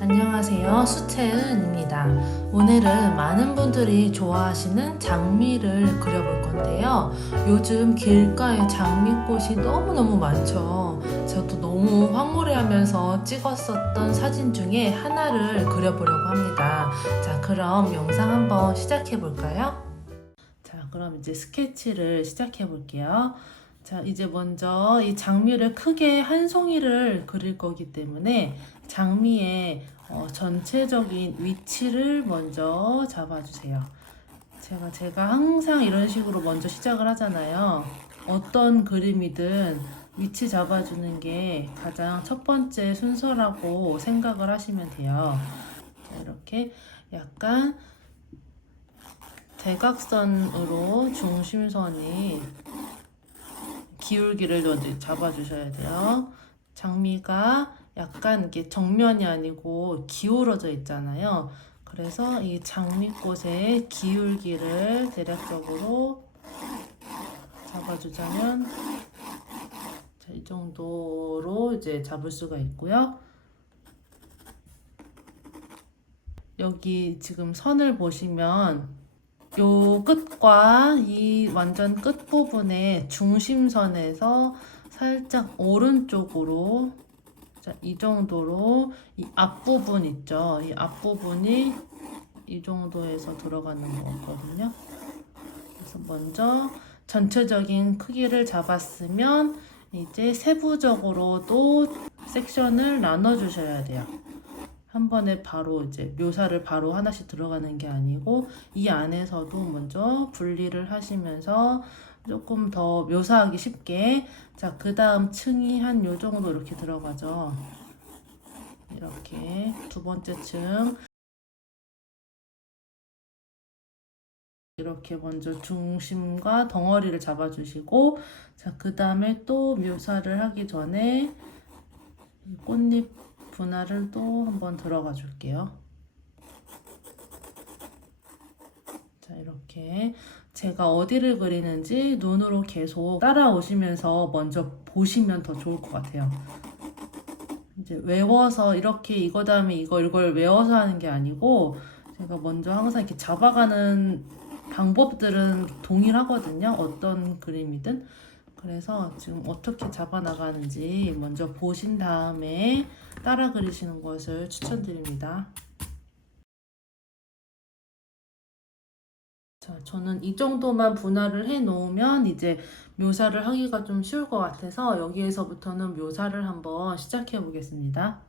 안녕하세요. 수채은입니다. 오늘은 많은 분들이 좋아하시는 장미를 그려볼 건데요. 요즘 길가에 장미꽃이 너무너무 많죠. 저도 너무 황홀해하면서 찍었었던 사진 중에 하나를 그려보려고 합니다. 자, 그럼 영상 한번 시작해 볼까요? 자, 그럼 이제 스케치를 시작해 볼게요. 자, 이제 먼저 이 장미를 크게 한 송이를 그릴 거기 때문에 장미의 전체적인 위치를 먼저 잡아주세요. 제가 항상 이런 식으로 먼저 시작을 하잖아요. 어떤 그림이든 위치 잡아주는 게 가장 첫 번째 순서라고 생각을 하시면 돼요. 자, 이렇게 약간 대각선으로 중심선이 기울기를 먼저 잡아주셔야 돼요. 장미가 약간 이렇게 정면이 아니고 기울어져 있잖아요. 그래서 이 장미꽃의 기울기를 대략적으로 잡아주자면 자, 이 정도로 이제 잡을 수가 있고요. 여기 지금 선을 보시면 요 끝과 이 완전 끝 부분의 중심선에서 살짝 오른쪽으로 자, 이 정도로 이 앞부분 있죠. 이 앞부분이 이 정도에서 들어가는 거거든요. 그래서 먼저 전체적인 크기를 잡았으면 이제 세부적으로도 섹션을 나눠 주셔야 돼요. 한 번에 바로 이제 묘사를 바로 하나씩 들어가는 게 아니고 이 안에서도 먼저 분리를 하시면서 조금 더 묘사하기 쉽게 자, 그 다음 층이 한 요 정도 이렇게 들어가죠. 이렇게 두 번째 층 이렇게 먼저 중심과 덩어리를 잡아주시고 자, 그 다음에 또 묘사를 하기 전에 꽃잎 분할을 또 한번 들어가 줄게요. 자, 이렇게 제가 어디를 그리는지 눈으로 계속 따라오시면서 먼저 보시면 더 좋을 것 같아요. 이제 외워서 이렇게 이거 다음에 이걸 외워서 하는 게 아니고 제가 먼저 항상 이렇게 잡아가는 방법들은 동일하거든요. 어떤 그림이든. 그래서 지금 어떻게 잡아 나가는지 먼저 보신 다음에 따라 그리시는 것을 추천드립니다. 자, 저는 이 정도만 분할을 해 놓으면 이제 묘사를 하기가 좀 쉬울 것 같아서 여기에서부터는 묘사를 한번 시작해 보겠습니다.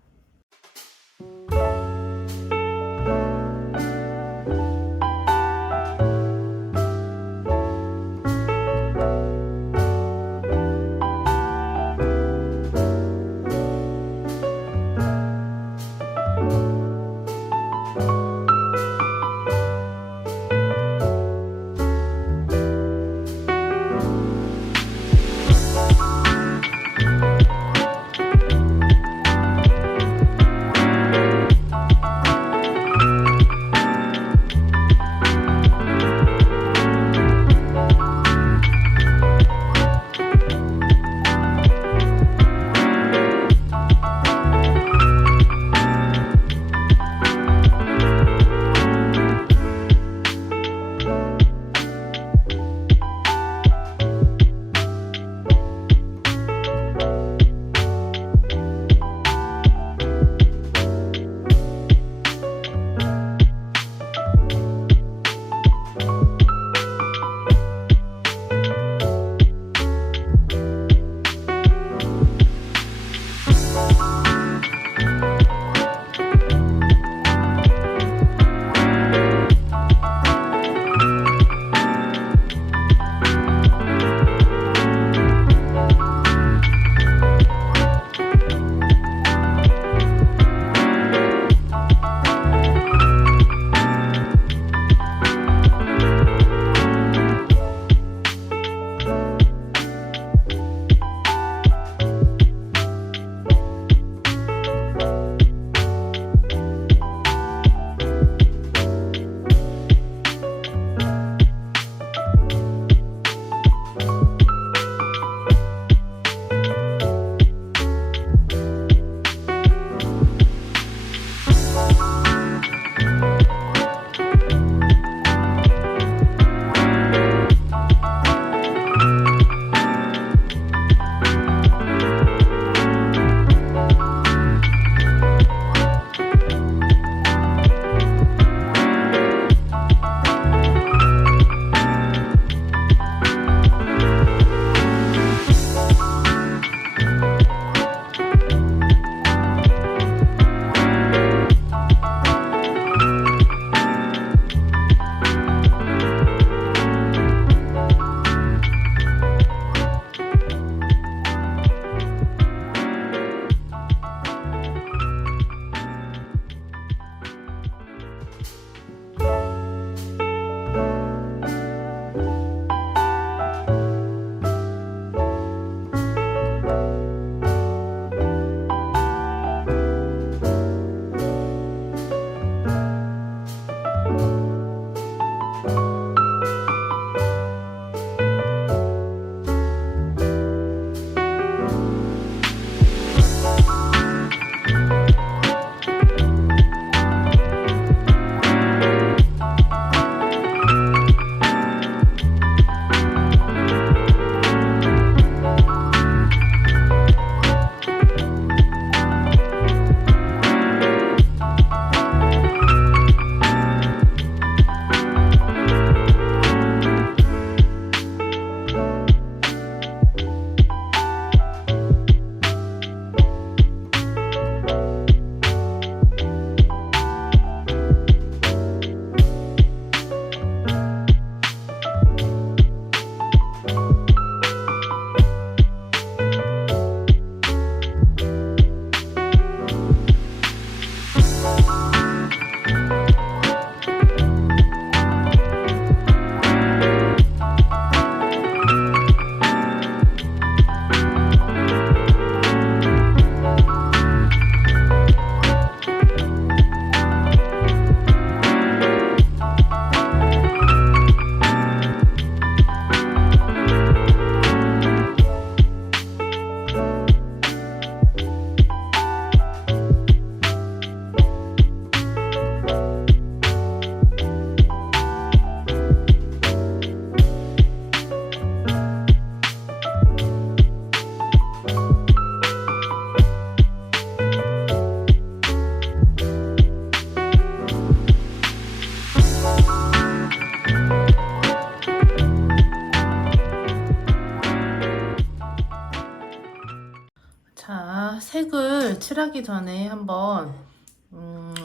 칠하기 전에 한번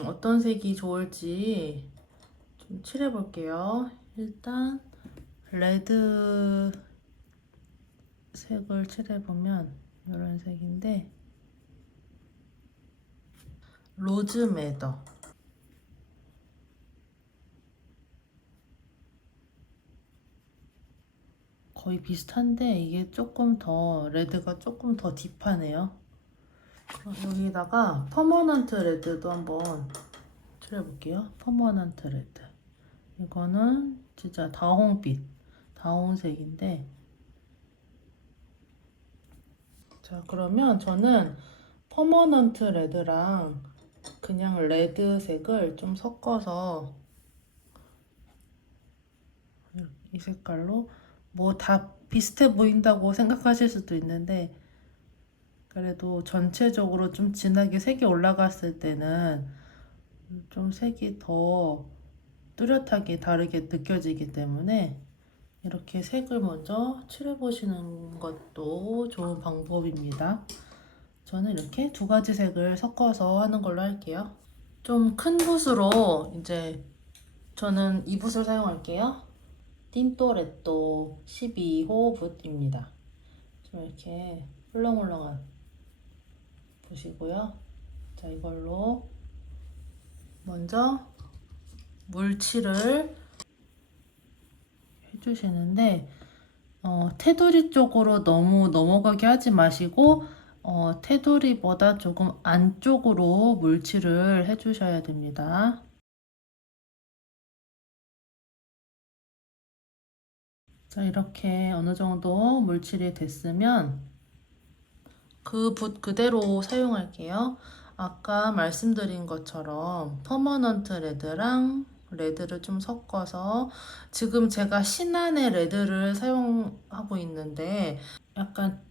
어떤 색이 좋을지 좀 칠해 볼게요. 일단 레드 색을 칠해 보면 이런 색인데 로즈 매더 거의 비슷한데 이게 조금 더 레드가 조금 더 딥하네요. 여기다가 퍼머넌트 레드도 한번 칠해볼게요. 퍼머넌트 레드 이거는 진짜 다홍빛 다홍색인데 자 그러면 저는 퍼머넌트 레드랑 그냥 레드색을 좀 섞어서 이 색깔로 뭐 다 비슷해 보인다고 생각하실 수도 있는데 그래도 전체적으로 좀 진하게 색이 올라갔을 때는 좀 색이 더 뚜렷하게 다르게 느껴지기 때문에 이렇게 색을 먼저 칠해 보시는 것도 좋은 방법입니다. 저는 이렇게 두 가지 색을 섞어서 하는 걸로 할게요. 좀 큰 붓으로 이제 저는 이 붓을 사용할게요. 틴토레또 12호 붓입니다. 좀 이렇게 훌렁훌렁한 붓이고요. 자, 이걸로 먼저 물칠을 해주시는데 테두리 쪽으로 너무 넘어가게 하지 마시고 테두리보다 조금 안쪽으로 물칠을 해주셔야 됩니다. 자, 이렇게 어느 정도 물칠이 됐으면 그 붓 그대로 사용할게요. 아까 말씀드린 것처럼 퍼머넌트 레드랑 레드를 좀 섞어서 지금 제가 신한의 레드를 사용하고 있는데 약간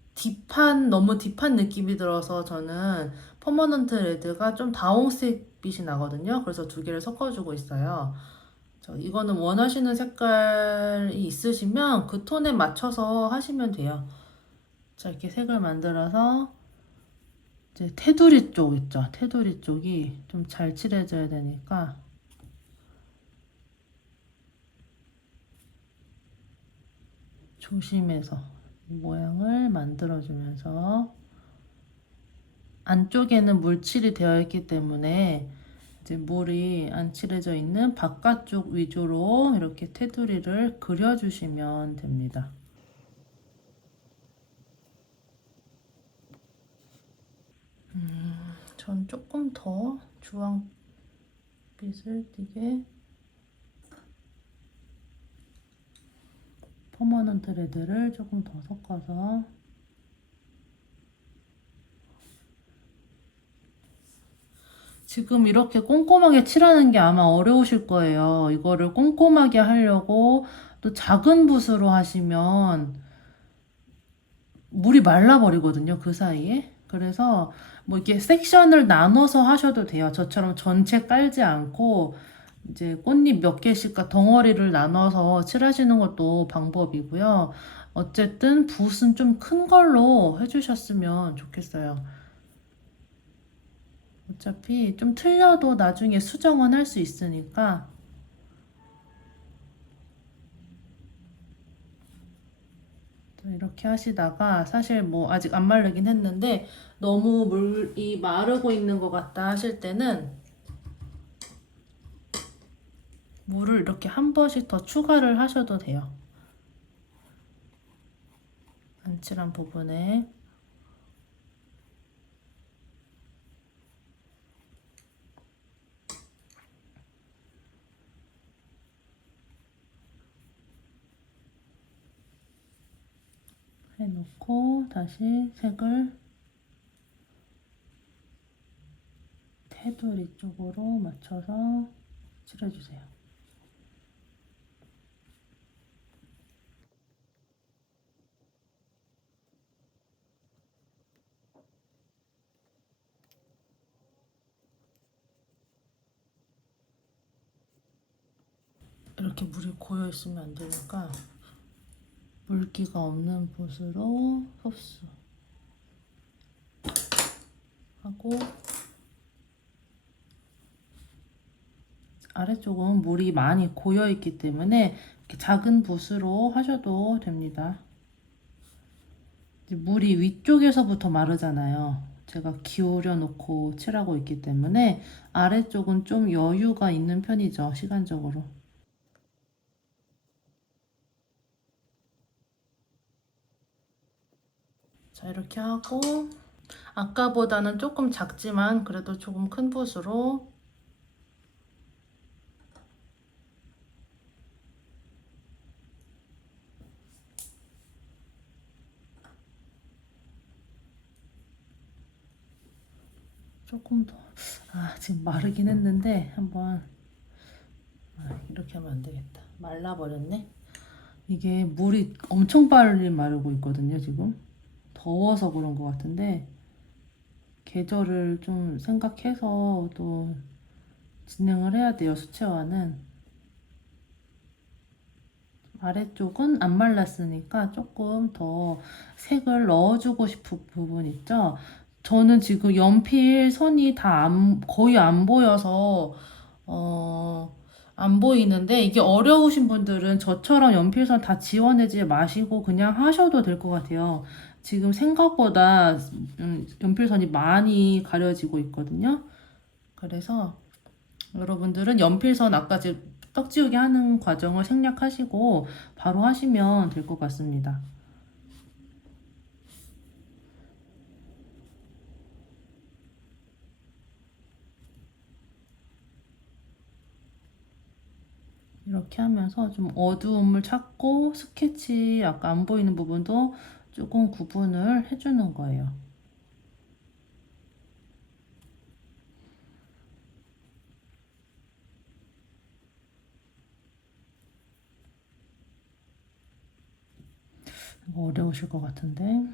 너무 딥한 느낌이 들어서 저는 퍼머넌트 레드가 좀 다홍색 빛이 나거든요. 그래서 두 개를 섞어주고 있어요. 이거는 원하시는 색깔이 있으시면 그 톤에 맞춰서 하시면 돼요. 자, 이렇게 색을 만들어서 이제 테두리 쪽 있죠. 테두리 쪽이 좀 잘 칠해져야 되니까 조심해서 모양을 만들어주면서 안쪽에는 물칠이 되어 있기 때문에 이제 물이 안 칠해져 있는 바깥쪽 위주로 이렇게 테두리를 그려주시면 됩니다. 전 조금 더 주황빛을 띠게 퍼머넌트 레드를 조금 더 섞어서 지금 이렇게 꼼꼼하게 칠하는 게 아마 어려우실 거예요. 이거를 꼼꼼하게 하려고 또 작은 붓으로 하시면 물이 말라버리거든요, 그 사이에. 그래서 뭐 이렇게 섹션을 나눠서 하셔도 돼요. 저처럼 전체 깔지 않고 이제 꽃잎 몇 개씩과 덩어리를 나눠서 칠하시는 것도 방법이고요. 어쨌든 붓은 좀 큰 걸로 해주셨으면 좋겠어요. 어차피 좀 틀려도 나중에 수정은 할 수 있으니까 이렇게 하시다가 사실 뭐 아직 안 마르긴 했는데 너무 물이 마르고 있는 것 같다 하실 때는 물을 이렇게 한 번씩 더 추가를 하셔도 돼요. 안 칠한 부분에 해놓고 다시 색을 테두리 쪽으로 맞춰서 칠해주세요. 이렇게 물이 고여 있으면 안 되니까 물기가 없는 붓으로 흡수하고 하고 아래쪽은 물이 많이 고여 있기 때문에 이렇게 작은 붓으로 하셔도 됩니다. 이제 물이 위쪽에서부터 마르잖아요. 제가 기울여 놓고 칠하고 있기 때문에 아래쪽은 좀 여유가 있는 편이죠, 시간적으로. 자, 이렇게 하고 아까보다는 조금 작지만 그래도 조금 큰 붓으로 조금 더, 지금 마르긴 했는데 한번, 이렇게 하면 안 되겠다. 말라버렸네. 이게 물이 엄청 빨리 마르고 있거든요, 지금. 더워서 그런 것 같은데 계절을 좀 생각해서 또 진행을 해야 돼요, 수채화는. 아래쪽은 안 말랐으니까 조금 더 색을 넣어주고 싶은 부분 있죠? 저는 지금 연필 선이 거의 안 보여서, 안 보이는데, 이게 어려우신 분들은 저처럼 연필선 다 지워내지 마시고 그냥 하셔도 될 것 같아요. 지금 생각보다 연필선이 많이 가려지고 있거든요. 그래서 여러분들은 연필선 아까 떡 지우기 하는 과정을 생략하시고 바로 하시면 될 것 같습니다. 이렇게 하면서 좀 어두움을 찾고 스케치 아까 안 보이는 부분도 조금 구분을 해주는 거예요. 이거 어려우실 것 같은데.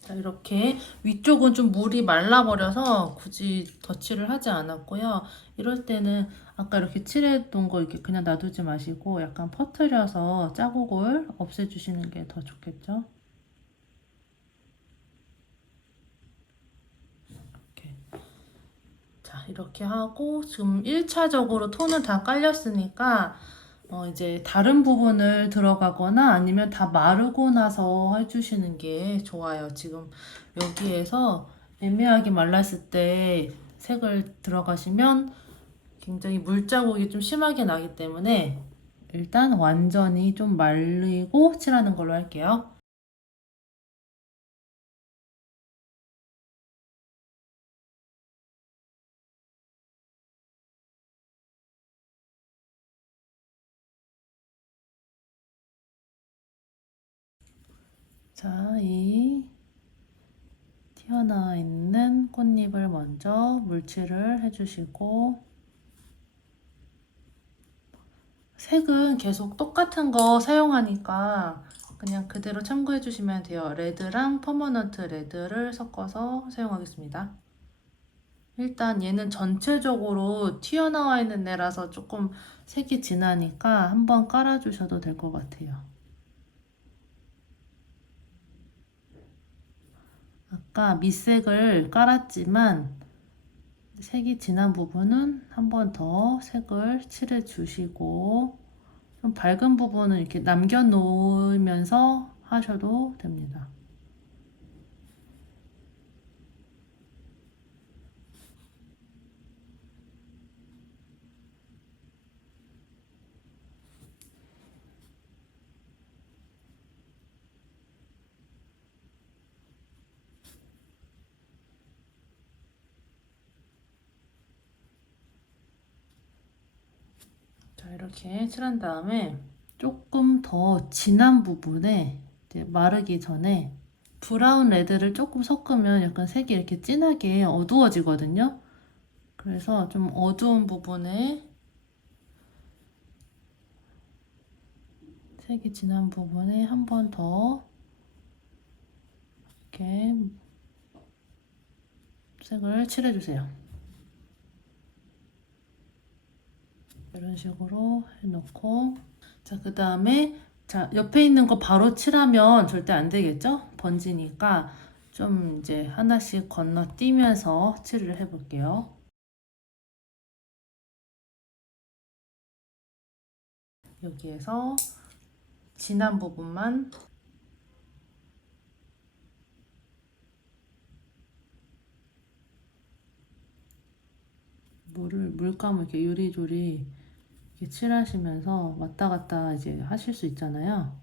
자, 이렇게 위쪽은 좀 물이 말라버려서 굳이 덧칠을 하지 않았고요. 이럴 때는 아까 이렇게 칠했던 거 이렇게 그냥 놔두지 마시고 약간 퍼트려서 자국을 없애주시는 게 더 좋겠죠. 이렇게. 자, 이렇게 하고 지금 1차적으로 톤은 다 깔렸으니까 이제 다른 부분을 들어가거나 아니면 다 마르고 나서 해주시는 게 좋아요. 지금 여기에서 애매하게 말랐을 때 색을 들어가시면 굉장히 물자국이 좀 심하게 나기 때문에 일단 완전히 좀 말리고 칠하는 걸로 할게요. 자, 이 튀어나와 있는 꽃잎을 먼저 물칠을 해주시고 색은 계속 똑같은 거 사용하니까 그냥 그대로 참고해 주시면 돼요. 레드랑 퍼머넌트 레드를 섞어서 사용하겠습니다. 일단 얘는 전체적으로 튀어나와 있는 애라서 조금 색이 진하니까 한번 깔아주셔도 될 것 같아요. 아까 밑색을 깔았지만 색이 진한 부분은 한 번 더 색을 칠해 주시고 좀 밝은 부분은 이렇게 남겨 놓으면서 하셔도 됩니다. 자, 이렇게 칠한 다음에 조금 더 진한 부분에 이제 마르기 전에 브라운 레드를 조금 섞으면 약간 색이 이렇게 진하게 어두워지거든요. 그래서 좀 어두운 부분에 색이 진한 부분에 한 번 더 이렇게 색을 칠해주세요. 이런 식으로 해놓고 자, 그 다음에 자, 옆에 있는 거 바로 칠하면 절대 안 되겠죠? 번지니까 좀 이제 하나씩 건너뛰면서 칠을 해볼게요. 여기에서 진한 부분만 물감을 이렇게 요리조리 이렇게 칠하시면서 왔다 갔다 이제 하실 수 있잖아요.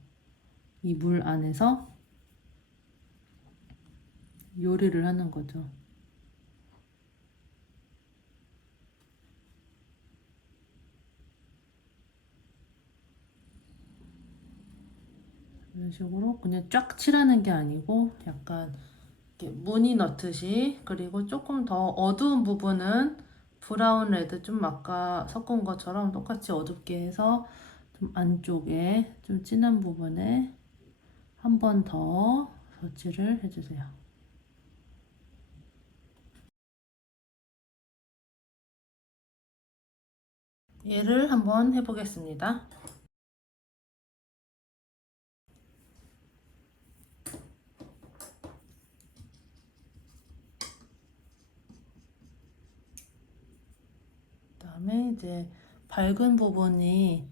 이 물 안에서 요리를 하는 거죠. 이런 식으로 그냥 쫙 칠하는 게 아니고 약간 이렇게 무늬 넣듯이, 그리고 조금 더 어두운 부분은 브라운 레드 좀 아까 섞은 것처럼 똑같이 어둡게 해서 좀 안쪽에 좀 진한 부분에 한 번 더 덧칠을 해주세요. 얘를 한번 해보겠습니다. 그다음에 이제 밝은 부분이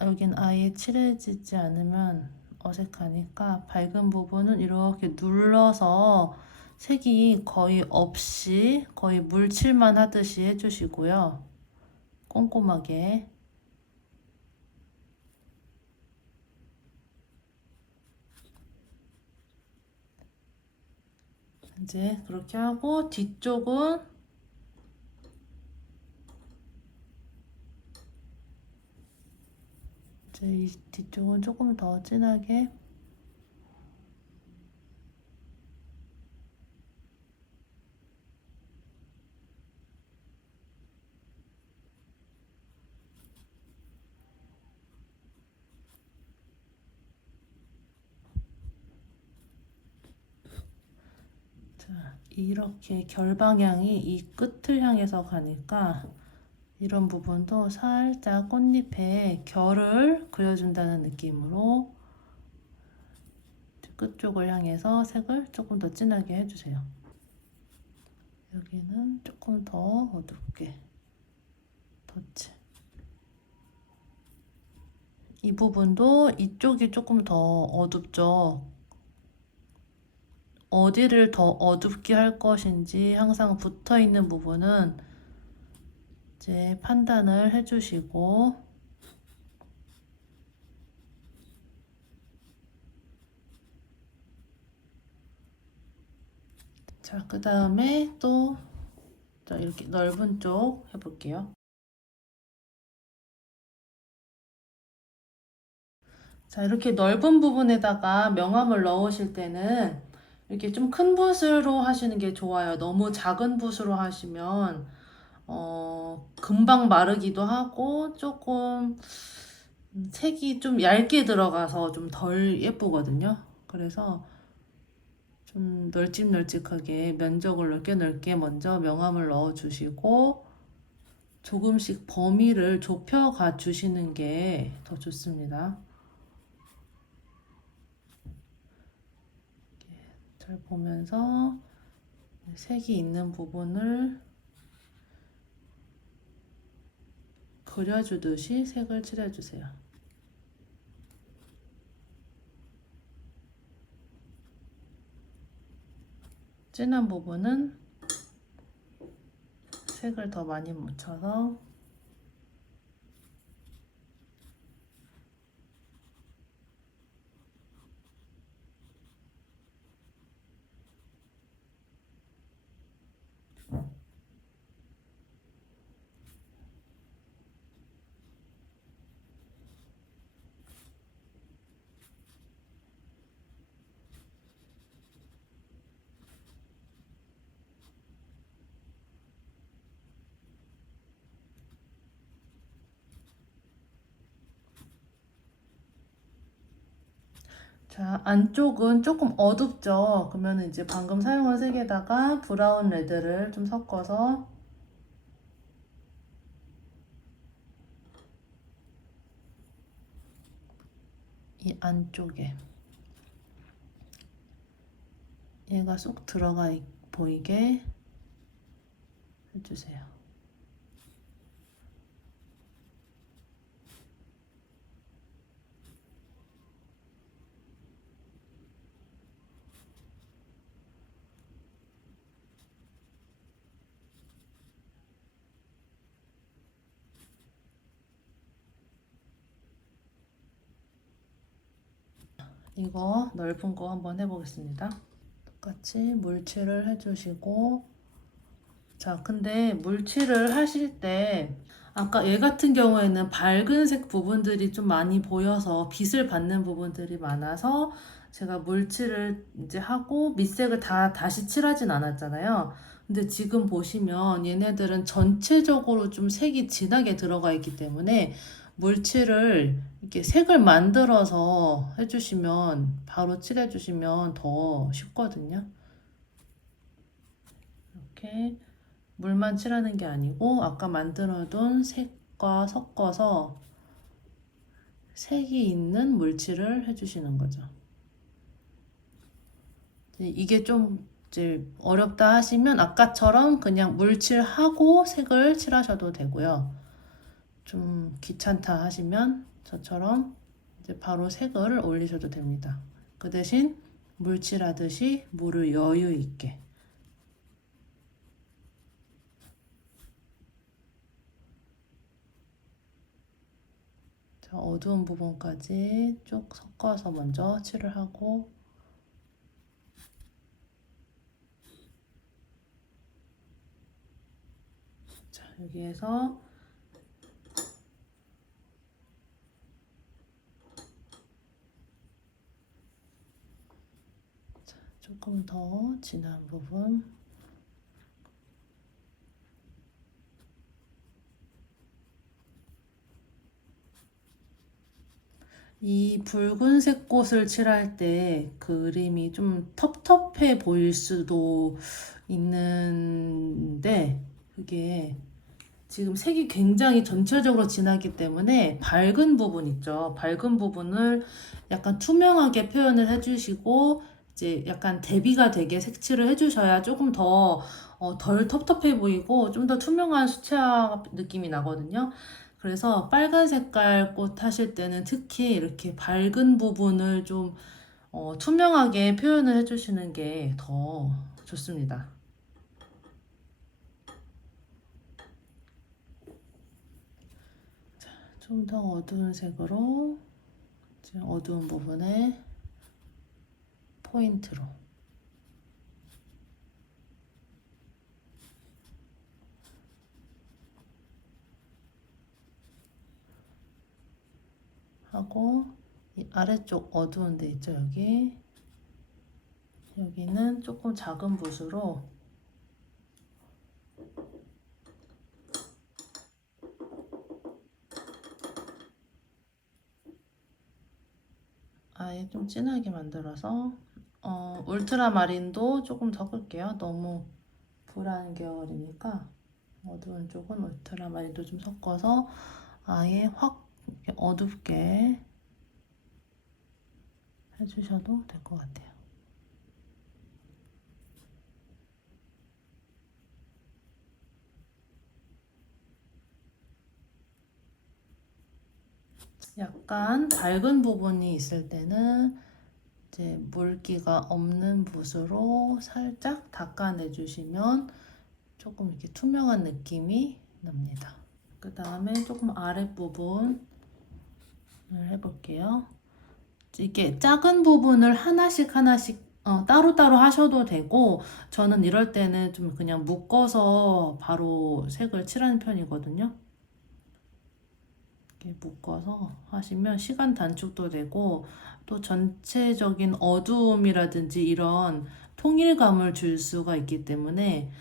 여긴 아예 칠해지지 않으면 어색하니까 밝은 부분은 이렇게 눌러서 색이 거의 없이 거의 물칠만 하듯이 해주시고요. 꼼꼼하게. 이제 그렇게 하고 뒤쪽은 이제 이 뒤쪽은 조금 더 진하게 이렇게 결 방향이 이 끝을 향해서 가니까 이런 부분도 살짝 꽃잎에 결을 그려준다는 느낌으로 끝쪽을 향해서 색을 조금 더 진하게 해주세요. 여기는 조금 더 어둡게 덧칠. 이 부분도 이쪽이 조금 더 어둡죠. 어디를 더 어둡게 할 것인지 항상 붙어 있는 부분은 이제 판단을 해주시고, 자, 그 다음에 또 이렇게 넓은 쪽 해볼게요. 자, 이렇게 넓은 부분에다가 명암을 넣으실 때는 이렇게 좀 큰 붓으로 하시는 게 좋아요. 너무 작은 붓으로 하시면 금방 마르기도 하고 조금 색이 좀 얇게 들어가서 좀 덜 예쁘거든요. 그래서 좀 널찍널찍하게 면적을 넓게 넓게 먼저 명암을 넣어 주시고 조금씩 범위를 좁혀가 주시는 게 더 좋습니다. 잘 보면서 색이 있는 부분을 그려주듯이 색을 칠해주세요. 진한 부분은 색을 더 많이 묻혀서 자, 안쪽은 조금 어둡죠? 그러면 이제 방금 사용한 색에다가 브라운 레드를 좀 섞어서 안쪽에 얘가 쏙 들어가 보이게 해주세요. 이거 넓은 거 한번 해보겠습니다. 똑같이 물칠을 해주시고, 자, 근데 물칠을 하실 때 아까 얘 같은 경우에는 밝은색 부분들이 좀 많이 보여서 빛을 받는 부분들이 많아서 제가 물칠을 이제 하고 밑색을 다 다시 칠하진 않았잖아요. 근데 지금 보시면 얘네들은 전체적으로 좀 색이 진하게 들어가 있기 때문에 물칠을 이렇게 색을 만들어서 해주시면 바로 칠해주시면 더 쉽거든요. 이렇게 물만 칠하는 게 아니고 아까 만들어둔 색과 섞어서 색이 있는 물칠을 해주시는 거죠. 이게 좀 이제 어렵다 하시면 아까처럼 그냥 물칠하고 색을 칠하셔도 되고요. 좀 귀찮다 하시면 저처럼 이제 바로 색을 올리셔도 됩니다. 그 대신 물칠하듯이 물을 여유 있게. 자, 어두운 부분까지 쭉 섞어서 먼저 칠을 하고, 자, 여기에서 조금 더 진한 부분, 이 붉은색 꽃을 칠할 때 그림이 좀 텁텁해 보일 수도 있는데 그게 지금 색이 굉장히 전체적으로 진하기 때문에 밝은 부분 있죠. 밝은 부분을 약간 투명하게 표현을 해주시고 이제 약간 대비가 되게 색칠을 해주셔야 조금 더 덜 텁텁해 보이고 좀 더 투명한 수채화 느낌이 나거든요. 그래서 빨간 색깔 꽃 하실 때는 특히 이렇게 밝은 부분을 좀 투명하게 표현을 해주시는 게 더 좋습니다. 좀 더 어두운 색으로 이제 어두운 부분에 포인트로 하고 이 아래쪽 어두운 데 있죠, 여기는 조금 작은 붓으로 아예 좀 진하게 만들어서 울트라마린도 조금 섞을게요. 너무 불안 계열이니까 어두운 쪽은 울트라마린도 좀 섞어서 아예 확 이렇게 어둡게 해주셔도 될 것 같아요. 약간 밝은 부분이 있을 때는 이제 물기가 없는 붓으로 살짝 닦아내 주시면 조금 이렇게 투명한 느낌이 납니다. 그 다음에 조금 아랫부분을 해볼게요. 이게 작은 부분을 하나씩 따로따로 하셔도 되고 저는 이럴 때는 좀 그냥 묶어서 바로 색을 칠하는 편이거든요. 이렇게 묶어서 하시면 시간 단축도 되고 또 전체적인 어두움이라든지 이런 통일감을 줄 수가 있기 때문에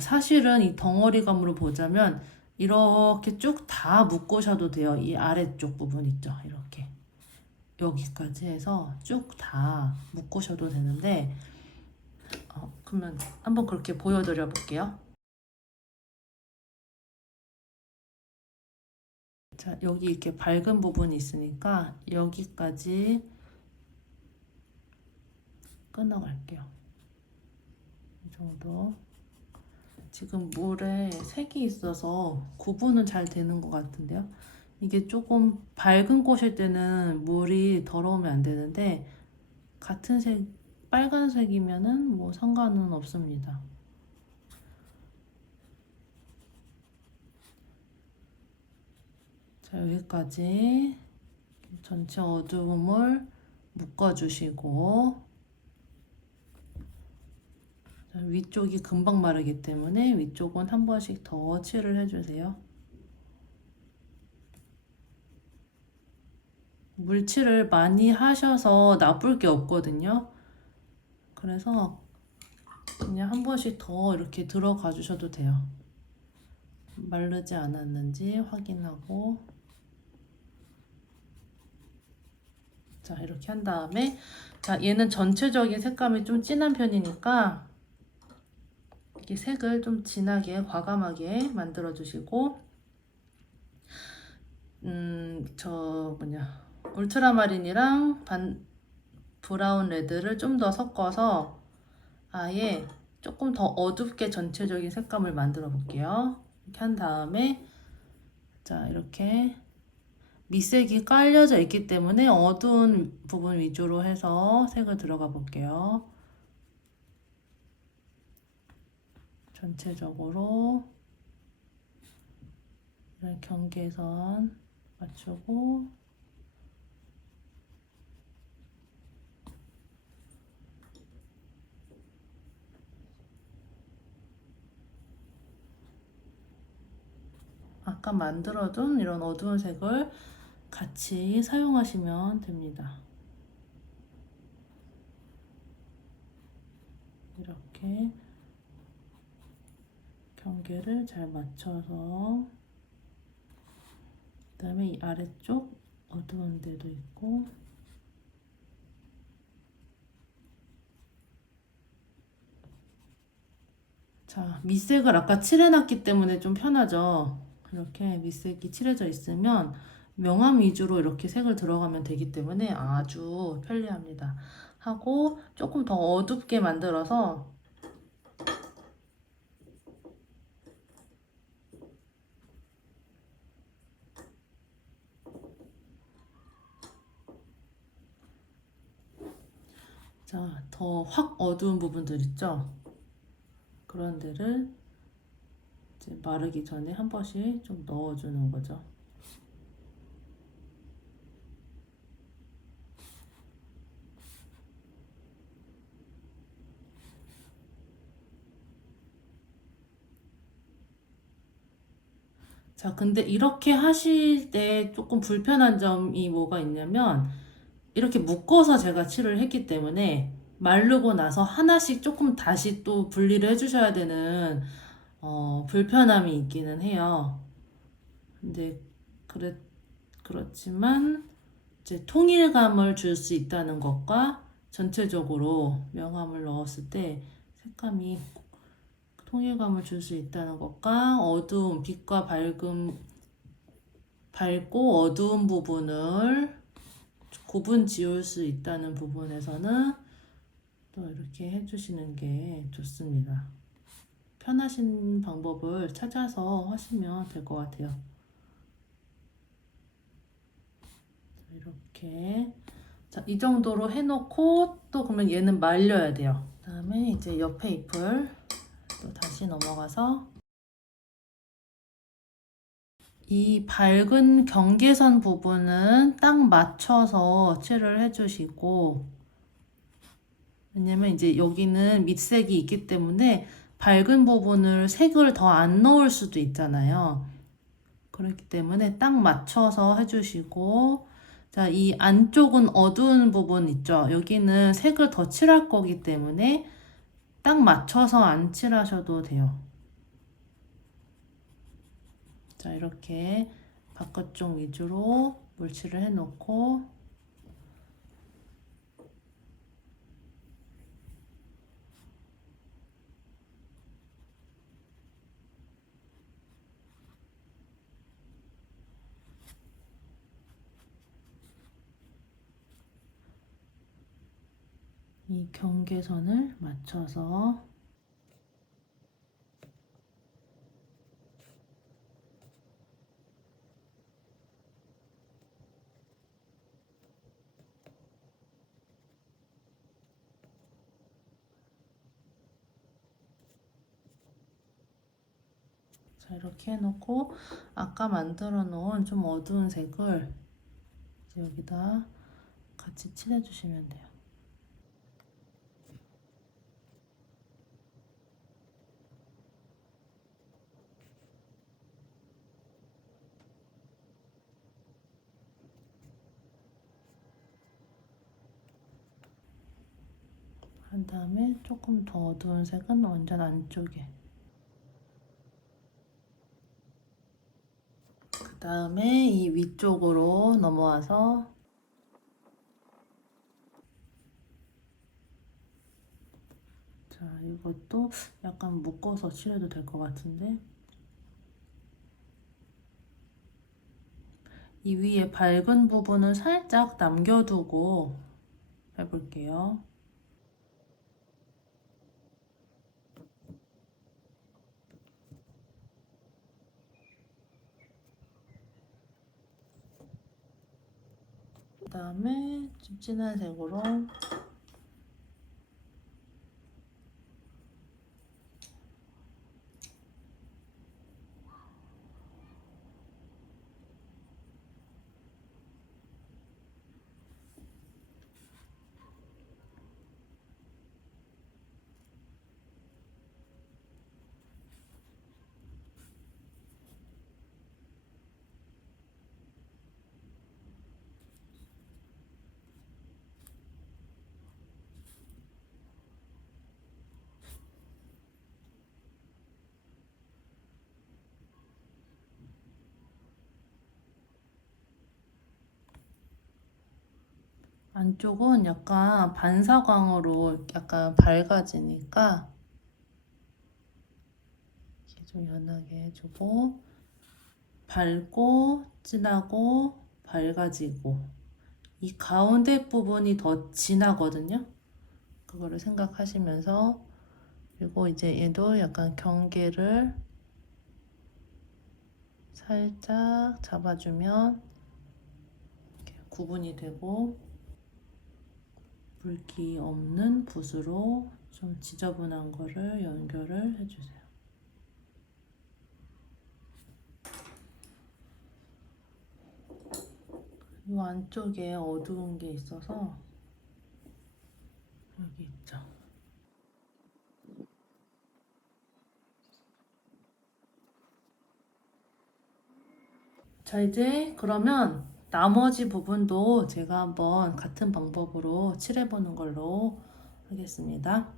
사실은 이 덩어리감으로 보자면 이렇게 쭉 다 묶으셔도 돼요. 이 아래쪽 부분 있죠. 이렇게 여기까지 해서 쭉 다 묶으셔도 되는데 그러면 한번 그렇게 보여드려 볼게요. 자, 여기 이렇게 밝은 부분이 있으니까 여기까지 끊어갈게요. 이 정도. 지금 물에 색이 있어서 구분은 잘 되는 것 같은데요. 이게 조금 밝은 꽃일 때는 물이 더러우면 안 되는데 같은 색, 빨간색이면은 뭐 상관은 없습니다. 자, 여기까지 전체 어두움을 묶어주시고, 자, 위쪽이 금방 마르기 때문에 위쪽은 한 번씩 더 칠을 해주세요. 물칠을 많이 하셔서 나쁠 게 없거든요. 그래서 그냥 한 번씩 더 이렇게 들어가 주셔도 돼요. 마르지 않았는지 확인하고, 자, 이렇게 한 다음에, 자, 얘는 전체적인 색감이 좀 진한 편이니까 이렇게 색을 좀 진하게 과감하게 만들어 주시고, 울트라마린이랑 브라운 레드를 좀 더 섞어서 아예 조금 더 어둡게 전체적인 색감을 만들어 볼게요. 이렇게 한 다음에, 자, 이렇게 밑색이 깔려져 있기 때문에 어두운 부분 위주로 해서 색을 들어가 볼게요. 전체적으로 이런 경계선 맞추고, 아까 만들어둔 이런 어두운 색을 같이 사용하시면 됩니다. 이렇게 경계를 잘 맞춰서, 그 다음에 이 아래쪽 어두운 데도 있고, 자, 밑색을 아까 칠해놨기 때문에 좀 편하죠. 이렇게 밑색이 칠해져 있으면 명암 위주로 이렇게 색을 들어가면 되기 때문에 아주 편리합니다. 하고 조금 더 어둡게 만들어서, 자, 더 확 어두운 부분들 있죠? 그런 데를 이제 마르기 전에 한 번씩 좀 넣어주는 거죠. 자, 근데 이렇게 하실 때 조금 불편한 점이 뭐가 있냐면, 이렇게 묶어서 제가 칠을 했기 때문에 마르고 나서 하나씩 조금 다시 또 분리를 해주셔야 되는 불편함이 있기는 해요. 근데 그래, 그렇지만 이제 통일감을 줄 수 있다는 것과 전체적으로 명암을 넣었을 때 색감이 통일감을 줄 수 있다는 것과 어두움, 빛과 밝고 어두운 부분을 구분 지을 수 있다는 부분에서는 또 이렇게 해주시는 게 좋습니다. 편하신 방법을 찾아서 하시면 될 것 같아요. 이렇게, 자, 이 정도로 해놓고 또 그러면 얘는 말려야 돼요. 그다음에 이제 옆에 잎을 또 다시 넘어가서 이 밝은 경계선 부분은 딱 맞춰서 칠을 해주시고, 왜냐면 이제 여기는 밑색이 있기 때문에 밝은 부분을 색을 더 안 넣을 수도 있잖아요. 그렇기 때문에 딱 맞춰서 해주시고, 자, 이 안쪽은 어두운 부분 있죠. 여기는 색을 더 칠할 거기 때문에 딱 맞춰서 안 칠하셔도 돼요. 자, 이렇게 바깥쪽 위주로 물칠을 해놓고, 이 경계선을 맞춰서 자, 이렇게 해놓고 아까 만들어 놓은 좀 어두운 색을 이제 여기다 같이 칠해주시면 돼요. 한 다음에 조금 더 어두운 색은 완전 안쪽에. 그 다음에 이 위쪽으로 넘어와서 자, 이것도 약간 묶어서 칠해도 될 것 같은데 이 위에 밝은 부분은 살짝 남겨두고 해볼게요. 그 다음에 좀 진한 색으로 안쪽은 약간 반사광으로 약간 밝아지니까 이렇게 좀 연하게 해주고 밝고 진하고 밝아지고 이 가운데 부분이 더 진하거든요. 그거를 생각하시면서 그리고 이제 얘도 약간 경계를 살짝 잡아주면 이렇게 구분이 되고 물기 없는 붓으로 좀 지저분한 거를 연결을 해주세요. 이 안쪽에 어두운 게 있어서 여기 있죠. 자, 이제 그러면 나머지 부분도 제가 한번 같은 방법으로 칠해보는 걸로 하겠습니다.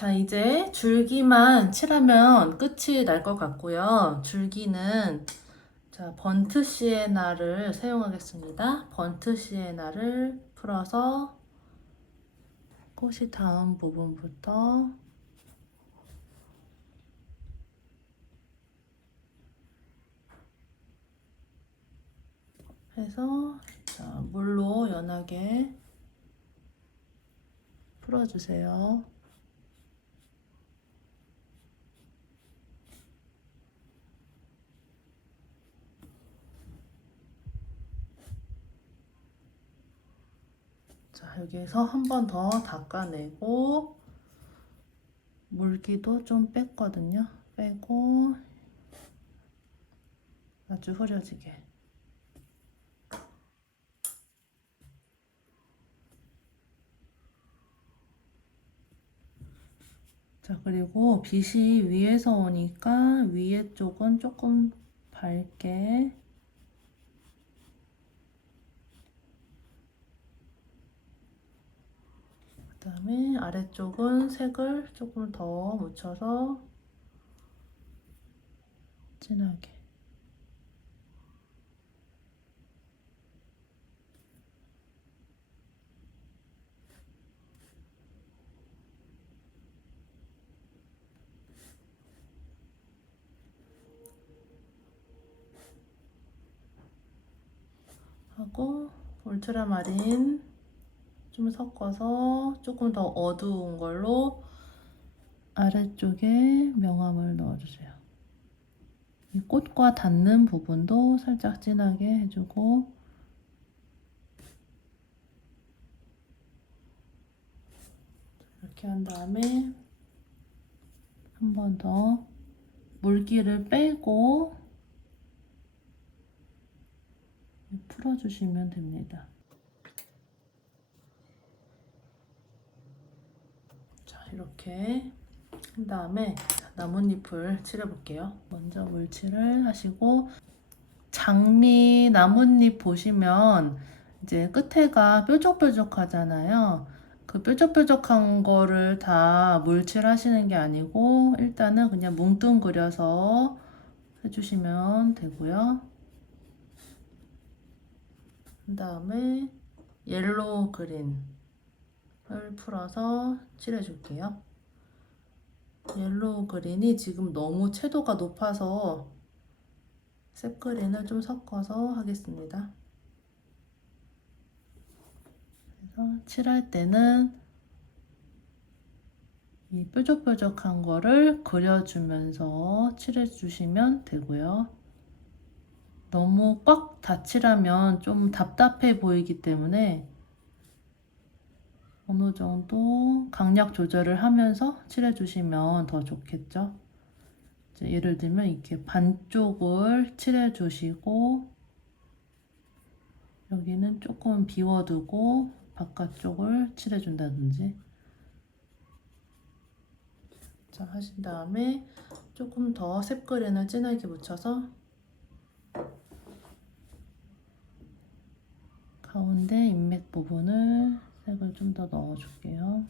자, 이제 줄기만 칠하면 끝이 날 것 같고요. 줄기는 자, 번트 시에나를 사용하겠습니다. 번트 시에나를 풀어서 꽃이 닿은 부분부터 해서 자, 물로 연하게 풀어주세요. 자, 여기에서 한 번 더 닦아내고 물기도 좀 뺐거든요. 빼고 아주 흐려지게. 자, 그리고 빛이 위에서 오니까 위에 쪽은 조금 밝게 그다음에 아래쪽은 색을 조금 더 묻혀서 진하게 하고 울트라마린 좀 섞어서 조금 더 어두운 걸로 아래쪽에 명암을 넣어주세요. 이 꽃과 닿는 부분도 살짝 진하게 해주고 이렇게 한 다음에 한 번 더 물기를 빼고 풀어주시면 됩니다. 자, 이렇게 한 다음에 나뭇잎을 칠해볼게요. 먼저 물칠을 하시고 장미 나뭇잎 보시면 이제 끝에가 뾰족뾰족하잖아요. 그 뾰족뾰족한 거를 다 물칠하시는 게 아니고 일단은 그냥 뭉뚱그려서 해주시면 되고요. 그 다음에 옐로우 그린을 풀어서 칠해줄게요. 옐로우 그린이 지금 너무 채도가 높아서 셉그린을 좀 섞어서 하겠습니다. 그래서 칠할 때는 이 뾰족뾰족한 거를 그려주면서 칠해주시면 되고요. 너무 꽉 닫히라면 좀 답답해 보이기 때문에 어느 정도 강약 조절을 하면서 칠해주시면 더 좋겠죠. 예를 들면 이렇게 반쪽을 칠해주시고 여기는 조금 비워두고 바깥쪽을 칠해준다든지 자, 하신 다음에 조금 더 셉그린을 진하게 묻혀서 가운데 인맥 부분을 색을 좀 더 넣어줄게요.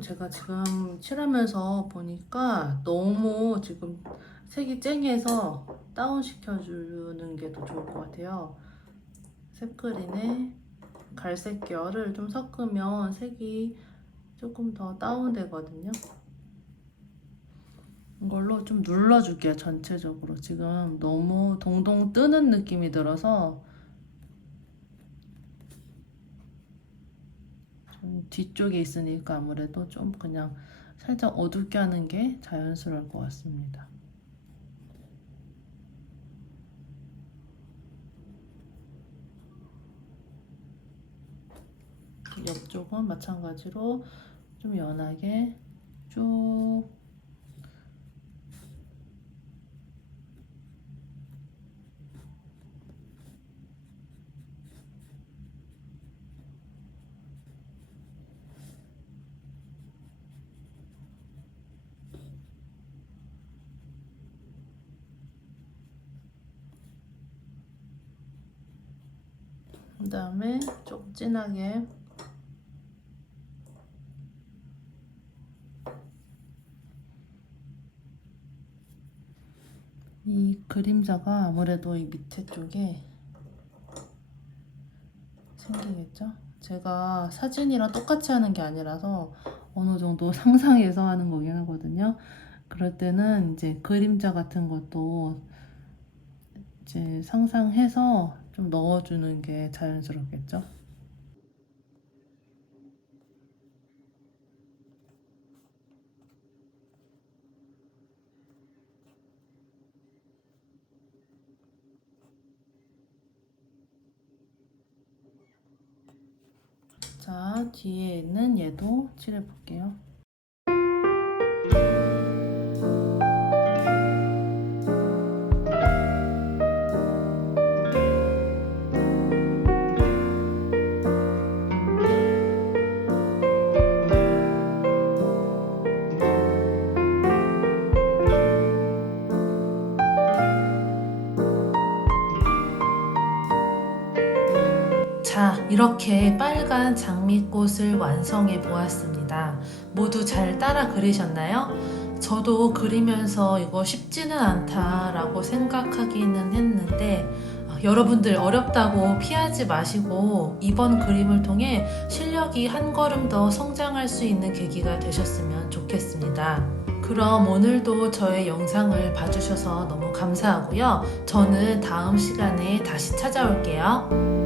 제가 지금 칠하면서 보니까 너무 지금 색이 쨍해서 다운 시켜주는 게 더 좋을 것 같아요. 색 그린에 갈색 결을 좀 섞으면 색이 조금 더 다운되거든요. 이걸로 좀 눌러줄게요. 전체적으로 지금 너무 동동 뜨는 느낌이 들어서 좀 뒤쪽에 있으니까 아무래도 좀 그냥 살짝 어둡게 하는 게 자연스러울 것 같습니다. 옆쪽은 마찬가지로 좀 연하게 쭉 그 다음에 좀 진하게 이 그림자가 아무래도 이 밑에 쪽에 생기겠죠? 제가 사진이랑 똑같이 하는 게 아니라서 어느 정도 상상해서 하는 거긴 하거든요. 그럴 때는 이제 그림자 같은 것도 이제 상상해서 좀 넣어주는 게 자연스럽겠죠? 자, 뒤에 있는 얘도 칠해 볼게요. 자, 이렇게 빨간 장미꽃을 완성해 보았습니다. 모두 잘 따라 그리셨나요? 저도 그리면서 이거 쉽지는 않다라고 생각하기는 했는데 여러분들 어렵다고 피하지 마시고 이번 그림을 통해 실력이 한 걸음 더 성장할 수 있는 계기가 되셨으면 좋겠습니다. 그럼 오늘도 저의 영상을 봐주셔서 너무 감사하고요. 저는 다음 시간에 다시 찾아올게요.